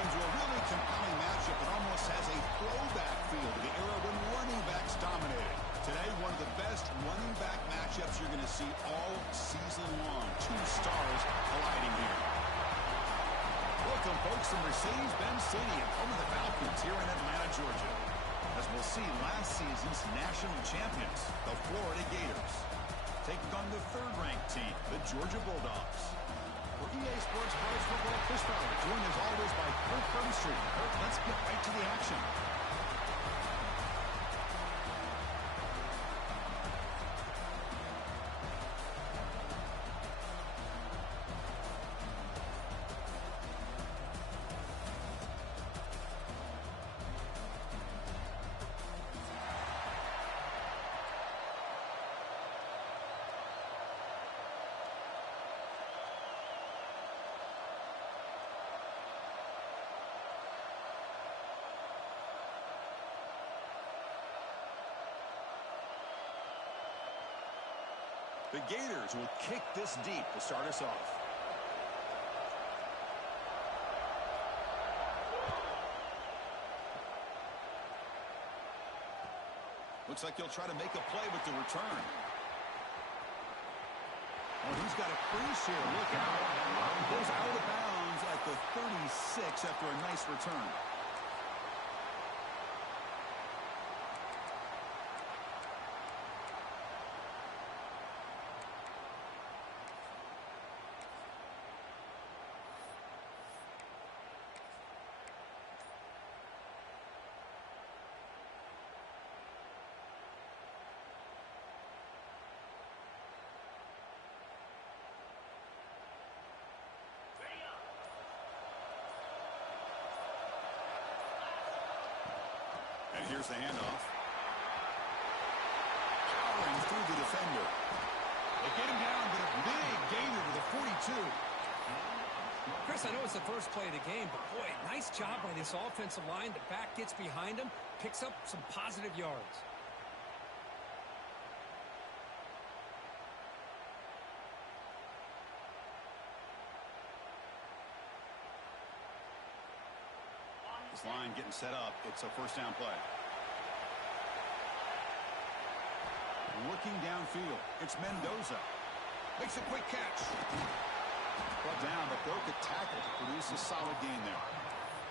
welcome to a really compelling matchup that almost has a throwback feel to the era when running backs dominated. Today, one of the best running back matchups you're going to see all season long. Two stars colliding here. Welcome, folks, to Mercedes-Benz Stadium, home of the Falcons here in Atlanta, Georgia. As we'll see last season's national champions, the Florida Gators, taking on the third-ranked team, the Georgia Bulldogs. For EA Sports College Football, Chris Fowler, joined as always by Kirk Street. Kirk, let's get right to the action. The Gators will kick this deep to start us off. Looks like he'll try to make a play with the return. Oh, he's got a crease here. Look out. He goes out of bounds at the 36 after a nice return. And here's the handoff. Powering through the defender. They get him down, but a big gainer to the 42. Chris, I know it's the first play of the game, but boy, nice job by this offensive line. The back gets behind him, picks up some positive yards. This line getting set up. It's a first down play. Looking downfield. It's Mendoza. Makes a quick catch. Brought down, but broke a tackle to produce a solid gain there.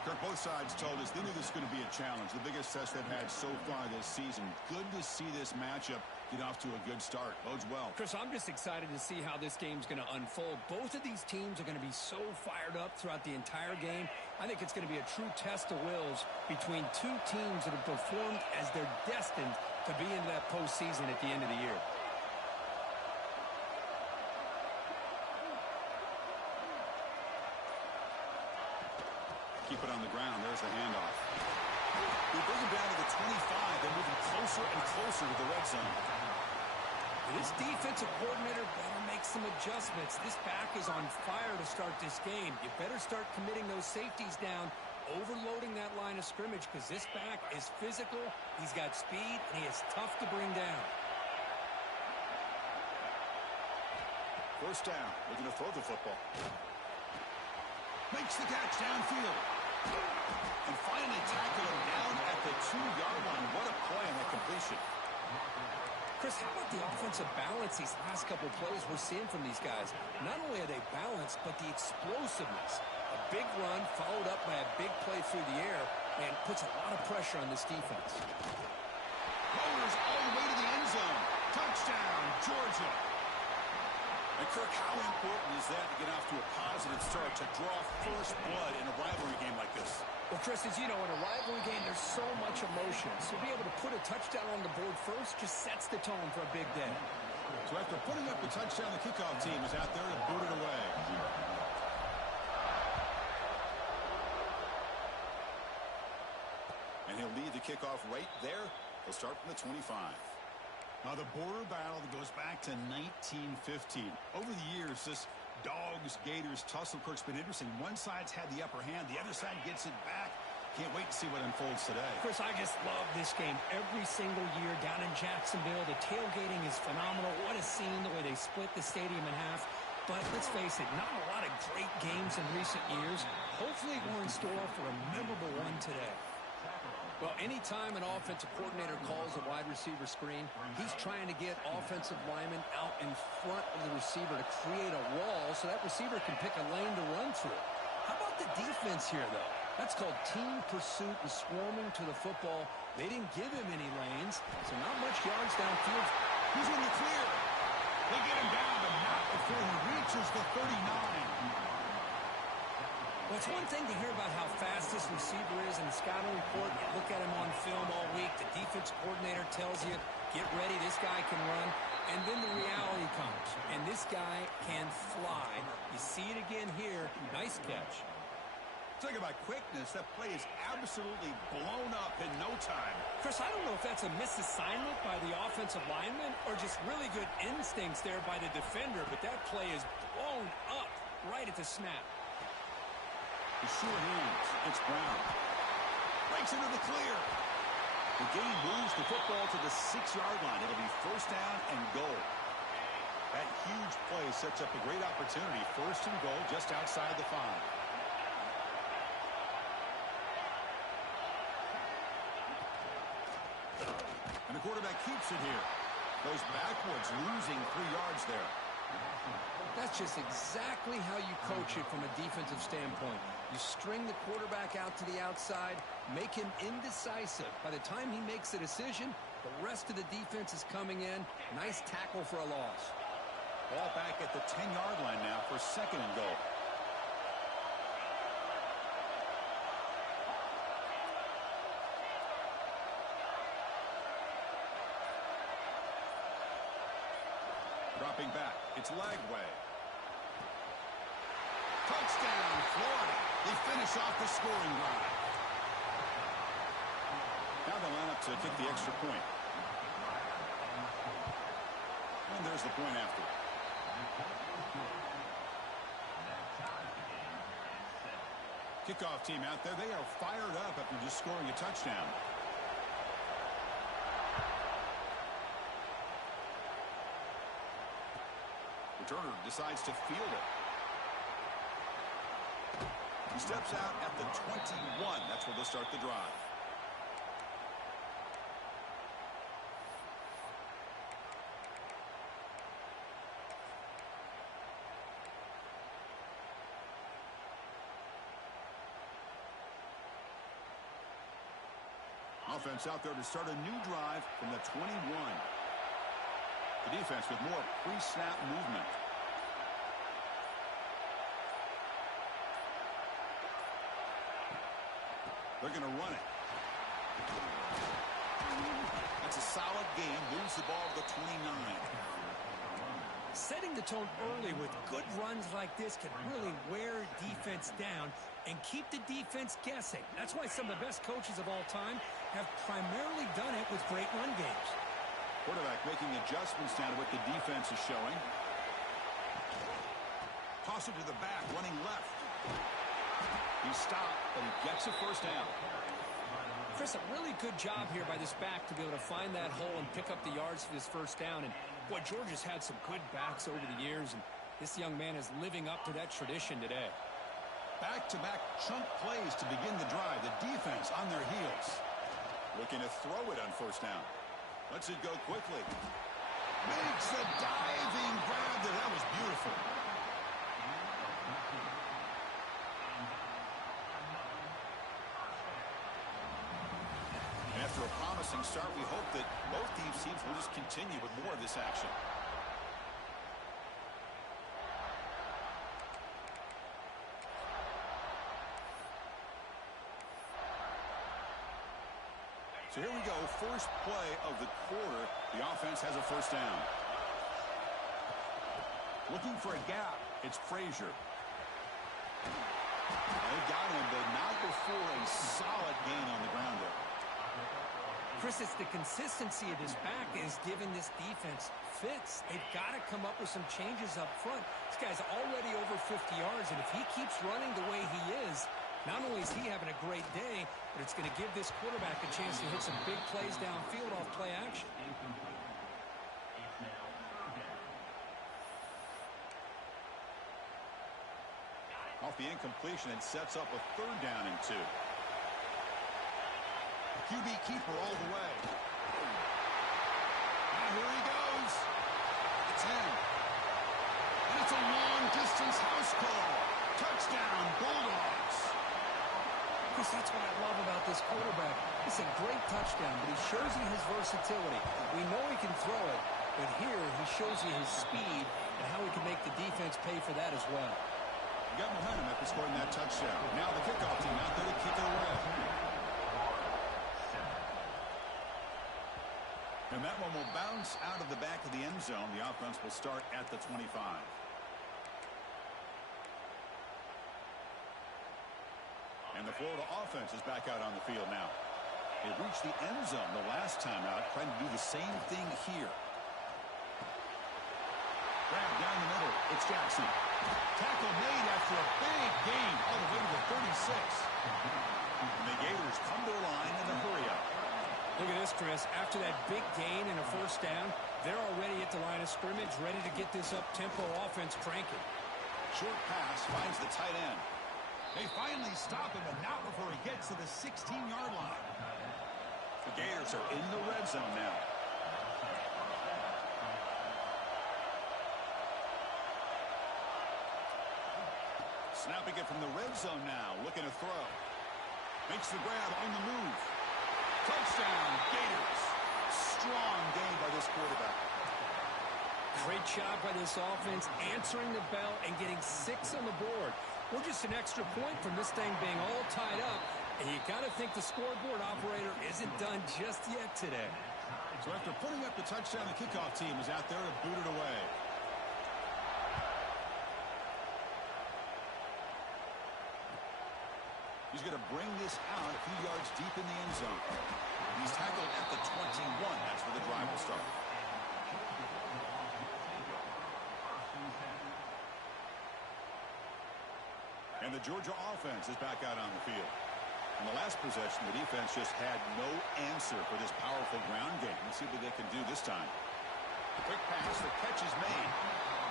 Kirk, both sides told us they knew this was going to be a challenge. The biggest test they've had so far this season. Good to see this matchup get off to a good start. Bodes well. Chris, I'm just excited to see how this game's going to unfold. Both of these teams are going to be so fired up throughout the entire game. I think it's going to be a true test of wills between two teams that have performed as they're destined to be into that postseason at the end of the year. Keep it on the ground. There's the handoff. We bring him down to the 25. They're moving closer and closer to the red zone. This defensive coordinator better make some adjustments. This back is on fire to start this game. You better start committing those safeties down, overloading that line of scrimmage, because this back is physical, he's got speed, and he is tough to bring down. First down. Looking to throw the football. Makes the catch downfield. And finally tackle him down at the 2-yard line. What a play on that completion. Chris, how about the offensive balance these last couple plays we're seeing from these guys? Not only are they balanced, but the explosiveness. A big run followed up by a big play through the air, and puts a lot of pressure on this defense. Motors all the way to the end zone. Touchdown, Georgia. And Kirk, how important is that to get off to a positive start, to draw first blood in a rivalry game like this? Well, Chris, as you know, in a rivalry game, there's so much emotion. So to be able to put a touchdown on the board first just sets the tone for a big day. So after putting up the touchdown, the kickoff team is out there to boot it away. And he'll lead the kickoff right there. He'll start from the 25. Now the border battle that goes back to 1915. Over the years, this Dogs-Gators tussle, Kirk's been interesting. One side's had the upper hand. The other side gets it back. Can't wait to see what unfolds today. Chris, I just love this game every single year down in Jacksonville. The tailgating is phenomenal. What a scene, the way they split the stadium in half. But let's face it, not a lot of great games in recent years. Hopefully we're in store for a memorable one today. Well, anytime an offensive coordinator calls a wide receiver screen, he's trying to get offensive linemen out in front of the receiver to create a wall so that receiver can pick a lane to run through. How about the defense here, though? That's called team pursuit and swarming to the football. They didn't give him any lanes, so not much yards downfield. He's in the clear. They get him down, but not before he reaches the 39. Well, it's one thing to hear about how fast this receiver is in the scouting report. You look at him on film all week. The defense coordinator tells you, get ready, this guy can run. And then the reality comes, and this guy can fly. You see it again here. Nice catch. Talk about quickness. That play is absolutely blown up in no time. Chris, I don't know if that's a misassignment by the offensive lineman or just really good instincts there by the defender, but that play is blown up right at the snap. The sure hands. It's Brown. Breaks into the clear. The game moves the football to the 6-yard line. It'll be first down and goal. That huge play sets up a great opportunity. First and goal just outside the 5. And the quarterback keeps it here. Goes backwards, losing 3 yards there. That's just exactly how you coach it from a defensive standpoint. You string the quarterback out to the outside, make him indecisive. By the time he makes a decision, the rest of the defense is coming in. Nice tackle for a loss. Ball back at the 10-yard line now for second and goal. Dropping back, it's Lagway. Touchdown, Florida. They finish off the scoring drive. Now the lineup to kick the extra point. And there's the point after. Kickoff team out there. They are fired up after just scoring a touchdown. Turner decides to field it. He steps out at the 21. That's where they'll start the drive. Offense out there to start a new drive from the 21. The defense with more pre-snap movement. They're going to run it. That's a solid game. Moves the ball to the 29. Setting the tone early with good runs like this can really wear defense down and keep the defense guessing. That's why some of the best coaches of all time have primarily done it with great run games. Quarterback making adjustments down to what the defense is showing. Toss it to the back, running left. He stopped, but he gets a first down. Chris, a really good job here by this back to be able to find that hole and pick up the yards for this first down. And, boy, Georgia's had some good backs over the years, and this young man is living up to that tradition today. Back-to-back chunk plays to begin the drive. The defense on their heels. Looking to throw it on first down. Lets it go quickly. Makes a diving grab there. That was beautiful. After a promising start, we hope that both these teams will just continue with more of this action. So here we go, first play of the quarter. The offense has a first down. Looking for a gap, it's Frazier. They got him, but not before a solid gain on the ground there. Chris, it's the consistency of this back is giving this defense fits. They've got to come up with some changes up front. This guy's already over 50 yards, and if he keeps running the way he is, not only is he having a great day, but it's going to give this quarterback a chance to hit some big plays downfield off play action. the incompletion and sets up a 3rd down and 2. QB keeper all the way. And here he goes. It's in. And it's a long-distance house call. Touchdown, Bulldogs. Chris, that's what I love about this quarterback. It's a great touchdown, but he shows you his versatility. We know he can throw it, but here he shows you his speed and how he can make the defense pay for that as well. You got momentum after scoring that touchdown. Now the kickoff team out there to kick it away. And that one will bounce out of the back of the end zone. The offense will start at the 25. And the Florida offense is back out on the field now. They reached the end zone the last time out, trying to do the same thing here. Grab down the middle. It's Jackson. Tackle made after a big gain all the way to the 36. And the Gators come to the line in the hurry up. Look at this, Chris. After that big gain and a 1st down, they're already at the line of scrimmage, ready to get this up-tempo offense cranking. Short pass finds the tight end. They finally stop him, but not before he gets to the 16-yard line. The Gators are in the red zone now. Snapping it from the red zone now, looking to throw. Makes the grab on the move. Touchdown, Gators. Strong game by this quarterback. Great job by this offense, answering the bell and getting 6 on the board. We're just an extra point from this thing being all tied up, and you got to think the scoreboard operator isn't done just yet today. So after putting up the touchdown, the kickoff team is out there to boot it away. He's going to bring this out a few yards deep in the end zone. He's tackled at the 21. That's where the drive will start. And the Georgia offense is back out on the field. In the last possession, the defense just had no answer for this powerful ground game. Let's see what they can do this time. Quick pass, the catch is made.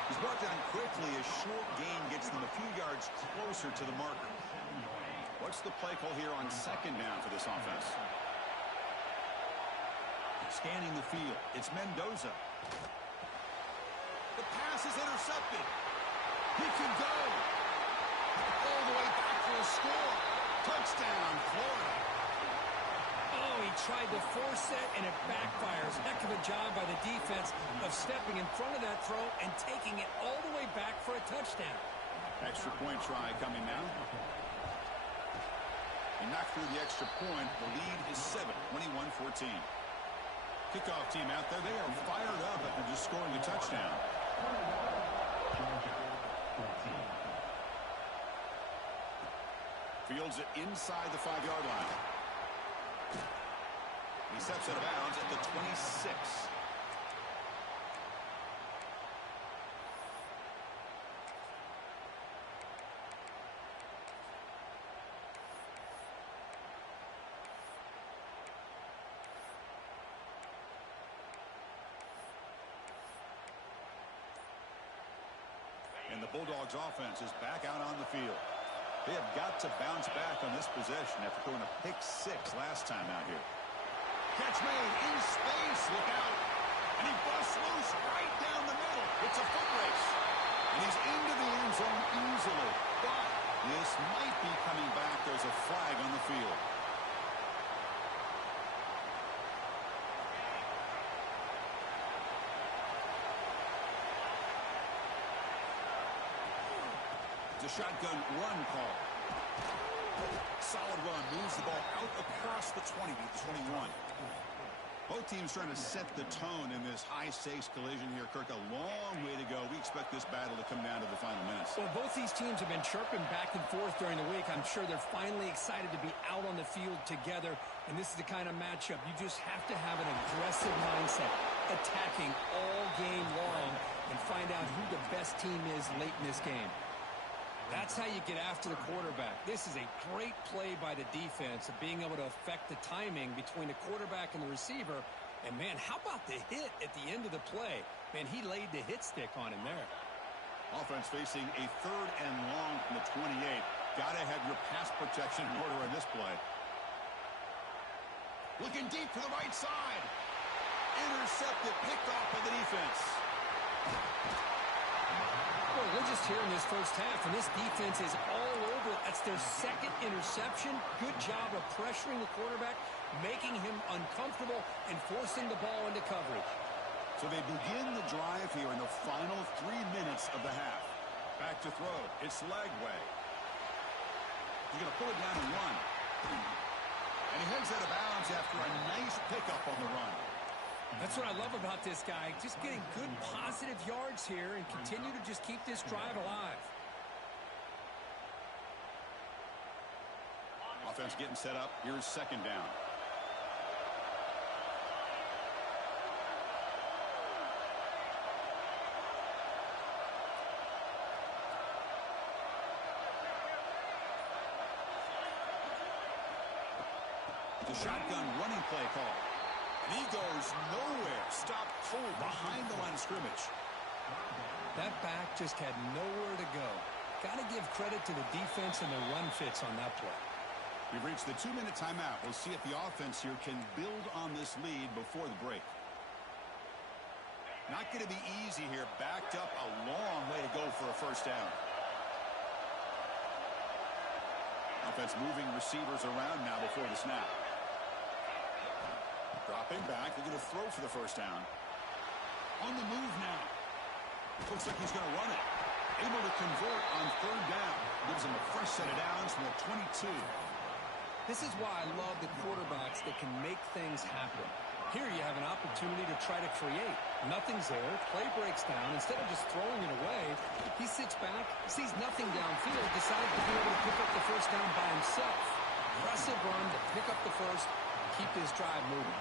He's brought down quickly. A short gain gets them a few yards closer to the marker. What's the play call here on 2nd down for this offense? Scanning the field. It's Mendoza. The pass is intercepted. He can go. All the way back for a score. Touchdown, Florida. Oh, he tried to force it, and it backfires. Heck of a job by the defense of stepping in front of that throw and taking it all the way back for a touchdown. Extra point try coming now. He knocked through the extra point. The lead is 7, 21-14. Kickoff team out there. They are fired up after just scoring a touchdown. Fields it inside the 5-yard line. He steps out of bounds at the 26. And the Bulldogs offense is back out on the field. They have got to bounce back on this possession after throwing a pick 6 last time out here. Catch made in space. Look out. And he busts loose right down the middle. It's a foot race. And he's into the end zone easily. But this might be coming back. There's a flag on the field. It's a shotgun run call. Solid run. Moves the ball out across the 20 to the 21. Both teams trying to set the tone in this high-stakes collision here, Kirk. A long way to go. We expect this battle to come down to the final minutes. Well, both these teams have been chirping back and forth during the week. I'm sure they're finally excited to be out on the field together. And this is the kind of matchup you just have to have an aggressive mindset, attacking all game long and find out who the best team is late in this game. That's how you get after the quarterback. This is a great play by the defense of being able to affect the timing between the quarterback and the receiver. And, man, how about the hit at the end of the play? Man, he laid the hit stick on him there. Offense facing a 3rd and long from the 28. Got to have your pass protection in order on this play. Looking deep to the right side. Intercepted, picked off by the defense. Well, we're just here in this first half, and this defense is all over it. That's their 2nd interception. Good job of pressuring the quarterback, making him uncomfortable, and forcing the ball into coverage. So they begin the drive here in the final 3 minutes of the half. Back to throw. It's Lagway. He's going to pull it down and run. And he heads out of bounds after a nice pickup on the run. That's what I love about this guy. Just getting good positive yards here and continue to just keep this drive alive. Offense getting set up. Here's 2nd down. The shotgun running play call. And he goes nowhere. Stopped cold behind the line of scrimmage. That back just had nowhere to go. Got to give credit to the defense and the run fits on that play. We've reached the 2-minute timeout. We'll see if the offense here can build on this lead before the break. Not going to be easy here. Backed up a long way to go for a 1st down. Offense moving receivers around now before the snap. Dropping back. They're going to throw for the 1st down. On the move now. Looks like he's going to run it. Able to convert on 3rd down. Gives him a fresh set of downs from the 22. This is why I love the quarterbacks that can make things happen. Here you have an opportunity to try to create. Nothing's there. Play breaks down. Instead of just throwing it away, he sits back, sees nothing downfield, decides to be able to pick up the 1st down by himself. Aggressive run to pick up the 1st, keep this drive moving.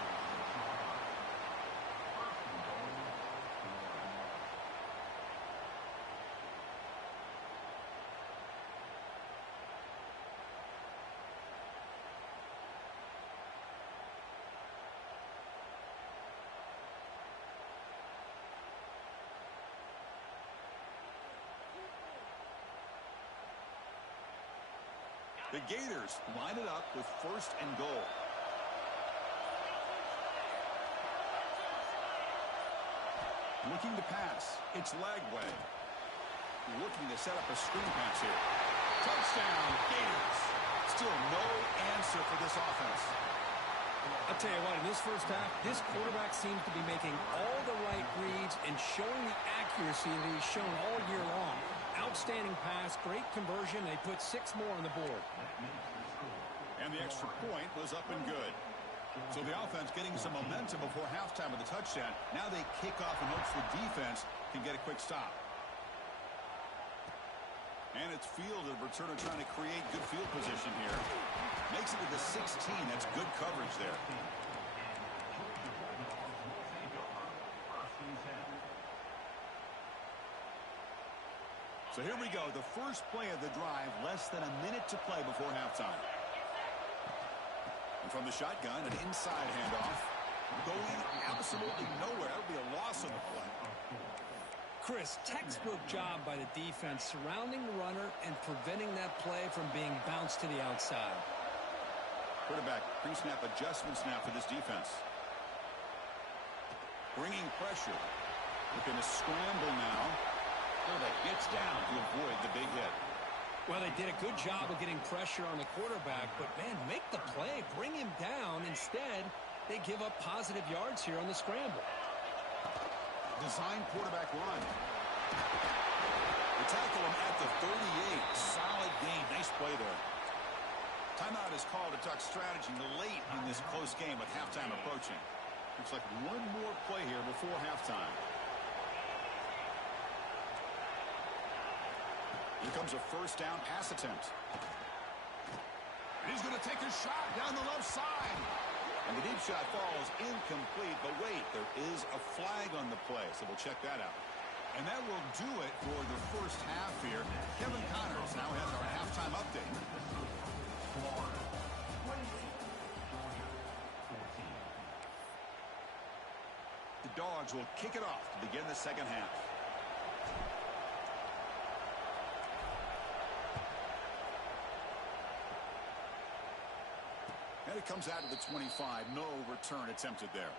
The Gators line it up with 1st and goal. Looking to pass. It's Lagway. Looking to set up a screen pass here. Touchdown, Gators. Still no answer for this offense. I'll tell you what, in this first half, this quarterback seems to be making all the right reads and showing the accuracy that he's shown all year long. Outstanding pass, great conversion. They put 6 more on the board. And the extra point was up and good. So the offense getting some momentum before halftime with the touchdown. Now they kick off in hopes the defense can get a quick stop. And it's fielded. Returner trying to create good field position here. Makes it to the 16. That's good coverage there. So here we go. The first play of the drive. Less than a minute to play before halftime. And from the shotgun, an inside handoff. Going absolutely nowhere. That'll be a loss on the play. Chris, textbook job by the defense surrounding the runner and preventing that play from being bounced to the outside. Quarterback pre-snap adjustments now for this defense. Bringing pressure. Looking to scramble now. Quarterback gets down to avoid the big hit. Well, they did a good job of getting pressure on the quarterback, but, man, make the play. Bring him down. Instead, they give up positive yards here on the scramble. Design quarterback run. They tackle him at the 38. Solid game. Nice play there. Timeout is called to talk strategy late in this close game with halftime approaching. Looks like one more play here before halftime. Here comes a first down pass attempt. And he's going to take a shot down the left side. And the deep shot falls incomplete. But wait, there is a flag on the play, so we'll check that out. And that will do it for the first half here. Kevin Connors now has our halftime update. The Dogs will kick it off to begin the second half. And it comes out to the 25. No return attempted there.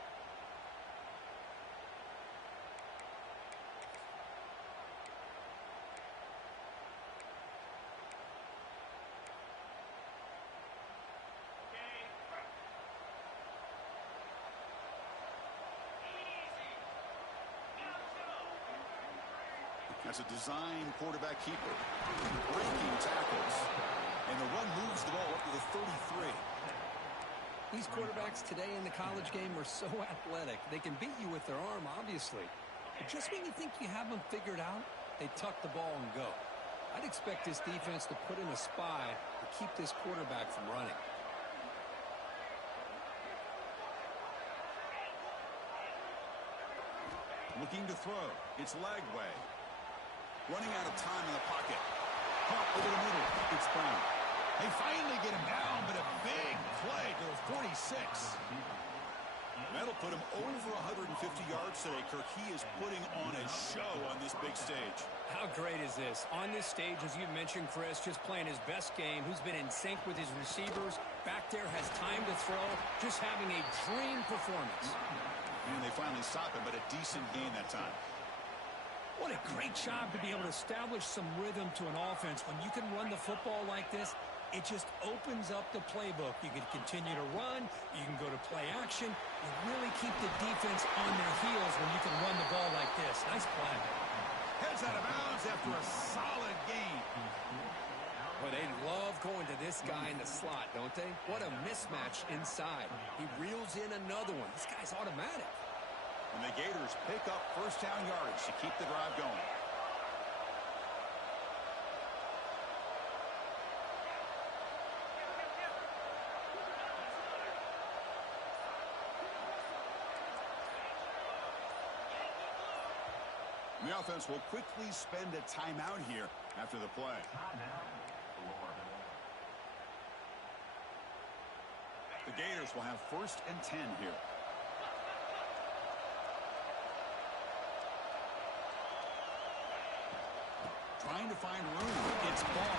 That's a design quarterback keeper. Breaking tackles. And the run moves the ball up to the 33. These quarterbacks today in the college game are so athletic. They can beat you with their arm, obviously. But just when you think you have them figured out, they tuck the ball and go. I'd expect this defense to put in a spy to keep this quarterback from running. Looking to throw. It's Lagway. Running out of time in the pocket. Caught over the middle. It's Brown. They finally get him down, but a big play to the 46. That'll put him over 150 yards today, Kirk. He is putting on a show on this big stage. How great is this? On this stage, as you mentioned, Chris, just playing his best game. Who's been in sync with his receivers. Back there, has time to throw. Just having a dream performance. And they finally stop him, but a decent game that time. What a great job to be able to establish some rhythm to an offense. When you can run the football like this, it just opens up the playbook. You can continue to run. You can go to play action. You really keep the defense on their heels when you can run the ball like this. Nice play. Heads out of bounds after a solid game. Well, they love going to this guy in the slot, don't they? What a mismatch inside. He reels in another one. This guy's automatic. And the Gators pick up first down yardage to keep the drive going. The offense will quickly spend a timeout here after the play. The Gators will have 1st and 10 here. Trying to find room. It's ball.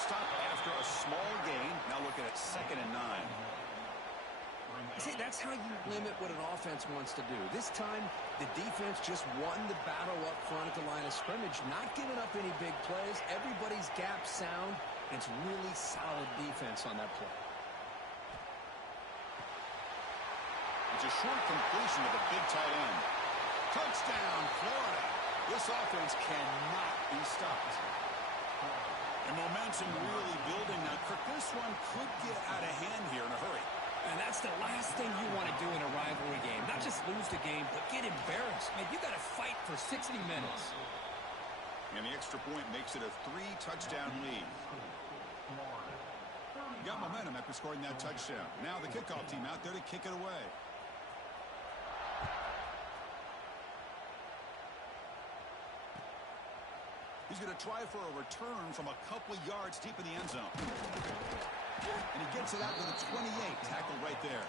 Stop after a small gain. Now looking at 2nd and 9. See, that's how you limit what an offense wants to do. This time, the defense just won the battle up front at the line of scrimmage, not giving up any big plays. Everybody's gap sound. It's really solid defense on that play. It's a short completion of the big tight end. Touchdown, Florida. This offense cannot be stopped. And momentum really building now. Kirk, this one could get out of hand here in a hurry. And that's the last thing you want to do in a rivalry game. Not just lose the game, but get embarrassed. Man, you got to fight for 60 minutes. And the extra point makes it a 3-touchdown lead. Got momentum after scoring that touchdown. Now the kickoff team out there to kick it away. He's going to try for a return from a couple yards deep in the end zone. And he gets it out to the 28. Tackled right there.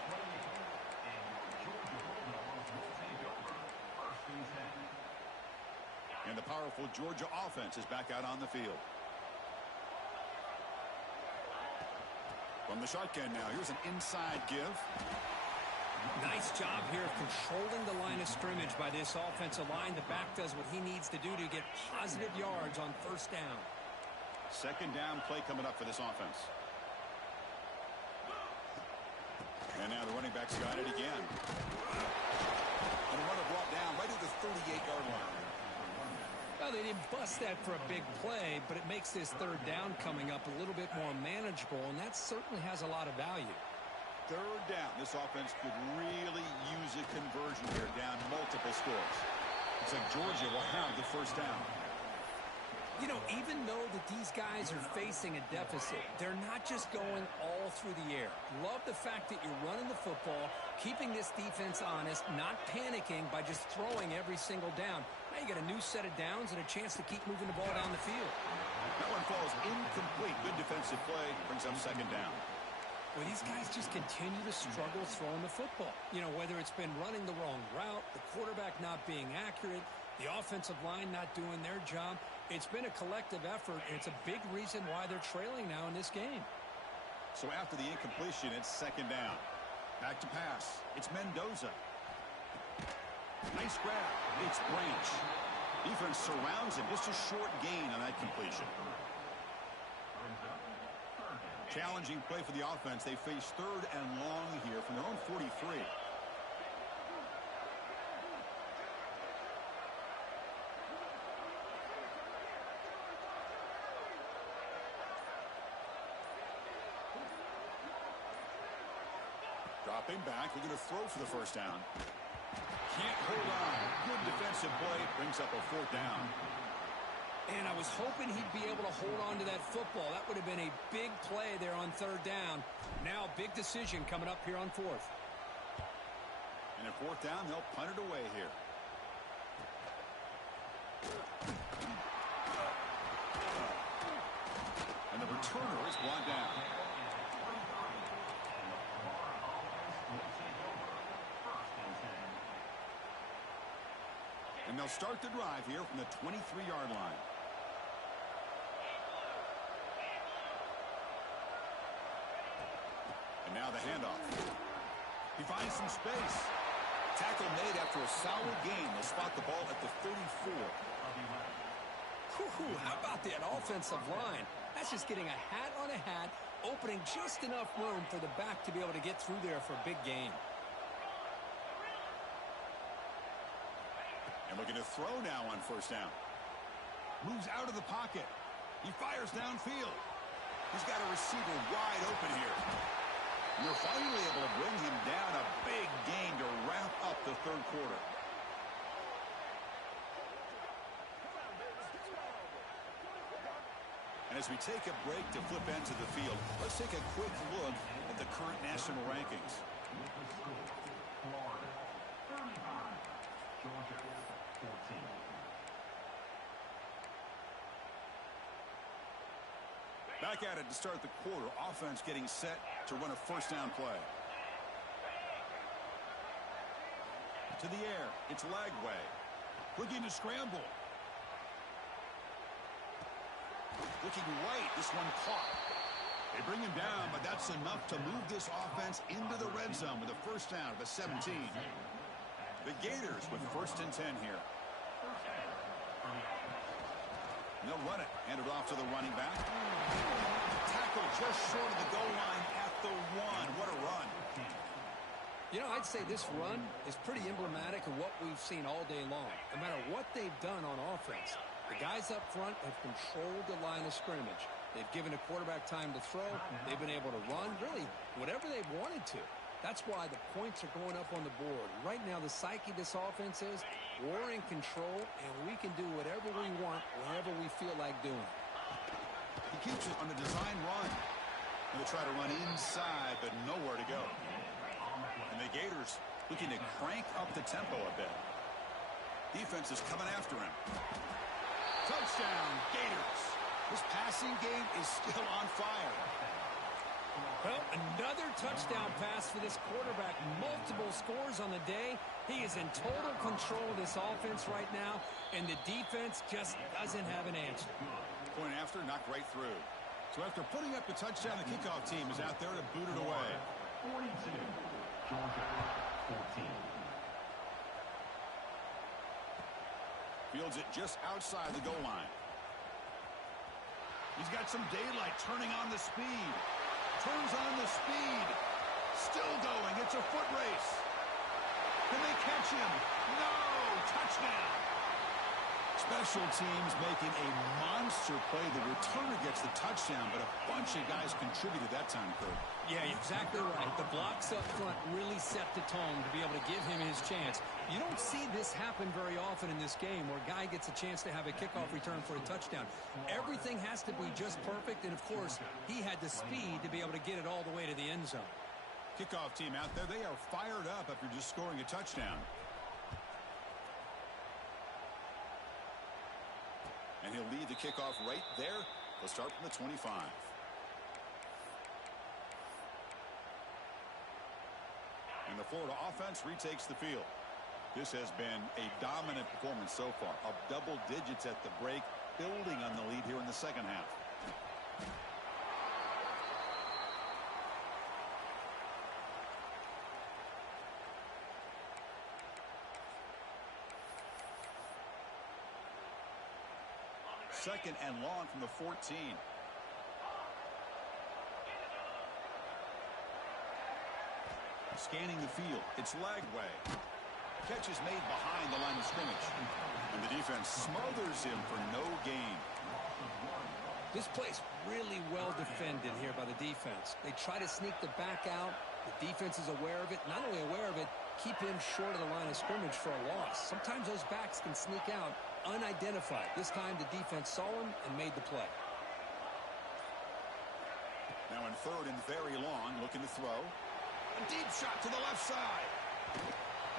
And the powerful Georgia offense is back out on the field. From the shotgun now, here's an inside give. Nice job here of controlling the line of scrimmage by this offensive line. The back does what he needs to do to get positive yards on first down. 2nd down play coming up for this offense. And now the running back's got it again. And the runner brought down right at the 38-yard line. Well, they didn't bust that for a big play, but it makes this 3rd down coming up a little bit more manageable, and that certainly has a lot of value. 3rd down. This offense could really use a conversion here, down multiple scores. Looks like Georgia will have the first down. You know, even though that these guys are facing a deficit, they're not just going all through the air. Love the fact that you're running the football, keeping this defense honest, not panicking by just throwing every single down. Now you got a new set of downs and a chance to keep moving the ball down the field. That one falls incomplete. Good defensive play. Brings up 2nd down. Well, these guys just continue to struggle throwing the football. You know, whether it's been running the wrong route, the quarterback not being accurate, the offensive line not doing their job. It's been a collective effort, and it's a big reason why they're trailing now in this game. So after the incompletion, it's second down. Back to pass. It's Mendoza. Nice grab. It's Branch. Defense surrounds him. Just a short gain on that completion. Challenging play for the offense. They face third and long here from their own 43. Dropping back. They're going to throw for the first down. Can't hold on. Good defensive play. Brings up a fourth down. And I was hoping he'd be able to hold on to that football. That would have been a big play there on third down. Now, big decision coming up here on fourth. And at fourth down, they'll punt it away here. And the returner is brought down. And they'll start the drive here from the 23-yard line. And now the handoff. He finds some space. Tackle made after a solid gain. They'll spot the ball at the 34. How about that offensive line? That's just getting a hat on a hat, opening just enough room for the back to be able to get through there for a big gain. And looking to throw now on first down. Moves out of the pocket. He fires downfield. He's got a receiver wide open here. And they're finally able to bring him down. A big gain to wrap up the third quarter. And as we take a break to flip into the field, let's take a quick look at the current national rankings. Florida, 35. Georgia, 14. Back at it to start the quarter. Offense getting set to run a first down play. To the air. It's Lagway. Looking to scramble. Looking right. This one caught. They bring him down, but that's enough to move this offense into the red zone with a first down of the 17. The Gators with first and 10 here. And they'll run it. Hand it off to the running back. Tackle just short of the goal line at the 1. What a run. You know, I'd say this run is pretty emblematic of what we've seen all day long. No matter what they've done on offense, the guys up front have controlled the line of scrimmage. They've given a quarterback time to throw. They've been able to run, really, whatever they've wanted to. That's why the points are going up on the board. Right now, the psyche of this offense is we're in control, and we can do whatever we want, wherever we feel like doing. He keeps it on the design run. Going to try to run inside, but nowhere to go. And the Gators looking to crank up the tempo a bit. Defense is coming after him. Touchdown, Gators. This passing game is still on fire. Well, another touchdown pass for this quarterback. Multiple scores on the day. He is in total control of this offense right now, and the defense just doesn't have an answer. Point after, knocked right through. So after putting up the touchdown, the kickoff team is out there to boot it away. 42, Georgia, 14. Fields it just outside the goal line. He's got some daylight, turning on the speed. Turns on the speed. Still going. It's a foot race. Can they catch him? No! Touchdown! Special teams making a monster play. The returner gets the touchdown, but a bunch of guys contributed that time, Kurt. Yeah, exactly right. The blocks up front really set the tone to be able to give him his chance. You don't see this happen very often in this game where a guy gets a chance to have a kickoff return for a touchdown. Everything has to be just perfect, and of course, he had the speed to be able to get it all the way to the end zone. Kickoff team out there, they are fired up after just scoring a touchdown. And he'll lead the kickoff right there. He'll start from the 25. And the Florida offense retakes the field. This has been a dominant performance so far. Up double digits at the break, building on the lead here in the second half. second and long from the 14. Scanning the field. It's Lagway. Catch is made behind the line of scrimmage. And the defense smothers him for no gain. This play's really well defended here by the defense. They try to sneak the back out. The defense is aware of it. Not only aware of it, keep him short of the line of scrimmage for a loss. Sometimes those backs can sneak out unidentified. This time the defense saw him and made the play. Now in third and very long, looking to throw. A deep shot to the left side.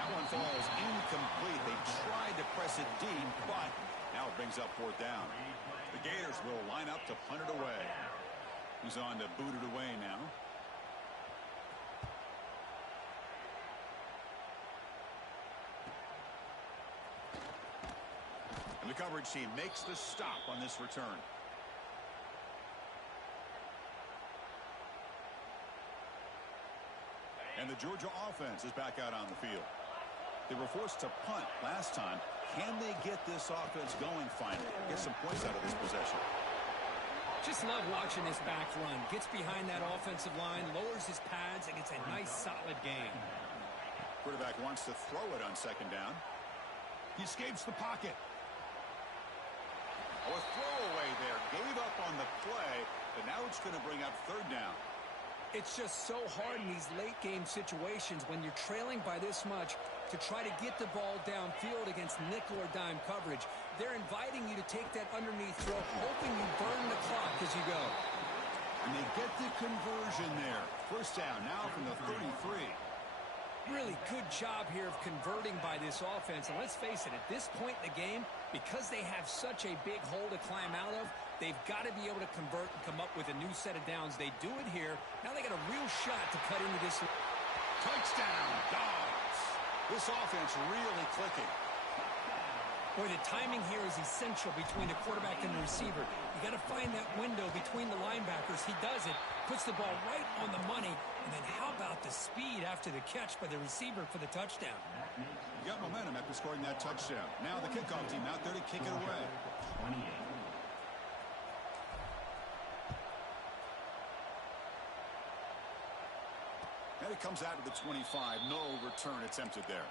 That one falls incomplete. They tried to press it deep, but now it brings up fourth down. The Gators will line up to punt it away. He's on to boot it away now. And the coverage team makes the stop on this return. And the Georgia offense is back out on the field. They were forced to punt last time. Can they get this offense going finally? Get some points out of this possession. Just love watching this back run. Gets behind that offensive line, lowers his pads, and gets a nice solid gain. Quarterback wants to throw it on second down. He escapes the pocket. Oh, a throwaway there. Gave up on the play, but now it's going to bring up third down. It's just so hard in these late-game situations when you're trailing by this much to try to get the ball downfield against nickel or dime coverage. They're inviting you to take that underneath throw, hoping you burn the clock as you go. And they get the conversion there. First down now from the 33. Really good job here of converting by this offense. And let's face it, at this point in the game, because they have such a big hole to climb out of, they've got to be able to convert and come up with a new set of downs. They do it here. Now they got a real shot to cut into this. Touchdown, Dogs. This offense really clicking. Boy, the timing here is essential between the quarterback and the receiver. You got to find that window between the linebackers. He does it, puts the ball right on the money, and then how about the speed after the catch by the receiver for the touchdown? You got momentum after scoring that touchdown. Now the kickoff team out there to kick it away. And it comes out of the 25. No return attempted there.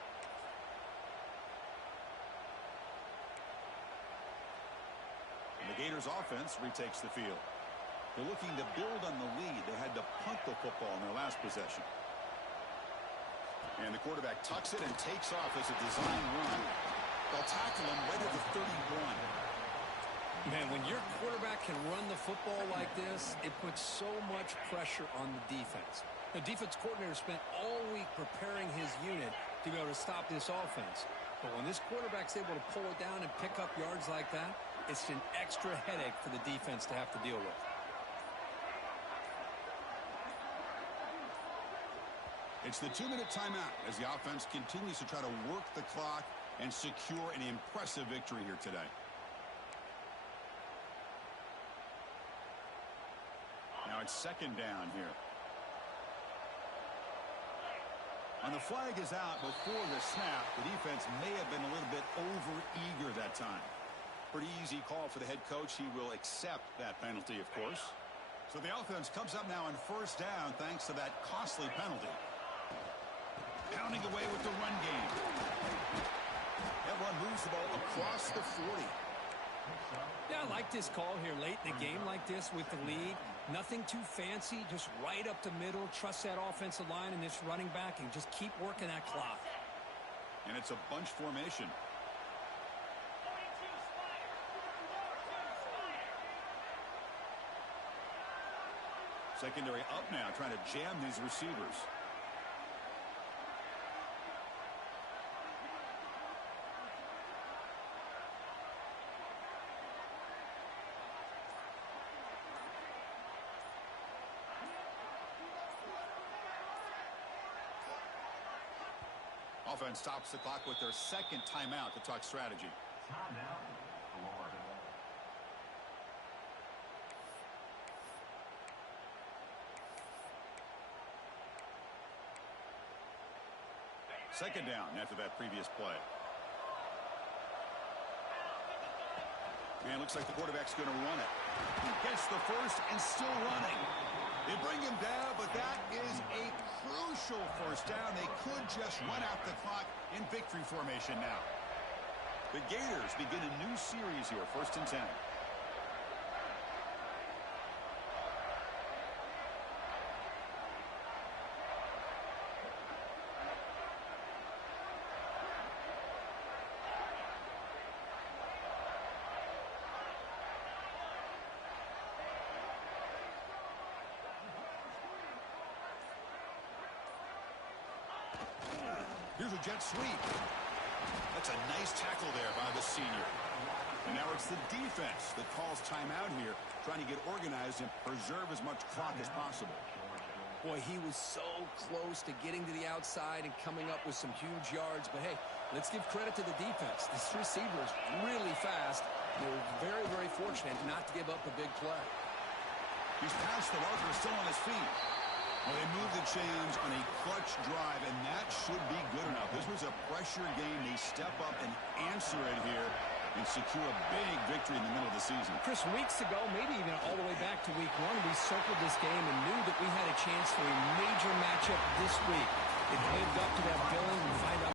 And the Gators offense retakes the field. They're looking to build on the lead. They had to punt the football in their last possession. And the quarterback tucks it and takes off as a design run. They'll tackle him right at the 31. Man, when your quarterback can run the football like this, it puts so much pressure on the defense. The defense coordinator spent all week preparing his unit to be able to stop this offense. But when this quarterback's able to pull it down and pick up yards like that, it's an extra headache for the defense to have to deal with. It's the 2-minute timeout as the offense continues to try to work the clock and secure an impressive victory here today. Now it's second down here. And the flag is out before the snap. The defense may have been a little bit over-eager that time. Pretty easy call for the head coach. He will accept that penalty, of course. So the offense comes up now on first down thanks to that costly penalty. Pounding away with the run game. Everyone moves the ball across the 40. Yeah, I like this call here late in the game like this with the lead. Nothing too fancy, just right up the middle. Trust that offensive line and this running back and just keep working that clock. And it's a bunch formation. Secondary up now, trying to jam these receivers. Offense stops the clock with their second timeout to talk strategy. Timeout, Florida. Second down after that previous play. And looks like the quarterback's going to run it. Gets the first and still running. They bring him down, but that is a crucial first down. They could just run out the clock in victory formation now. The Gators begin a new series here, 1st and 10. Here's a jet sweep. That's a nice tackle there by the senior. And now it's the defense that calls timeout here, trying to get organized and preserve as much clock as possible. Boy, he was so close to getting to the outside and coming up with some huge yards. But, hey, let's give credit to the defense. This receiver is really fast. They were very, very fortunate not to give up a big play. He's past the marker, still on his feet. Well, they move the chains on a clutch drive, and that should be good enough. This was a pressure game. They step up and answer it here and secure a big victory in the middle of the season. Chris, weeks ago, maybe even all the way back to week 1, we circled this game and knew that we had a chance for a major matchup this week. It lived up to that billing. We find out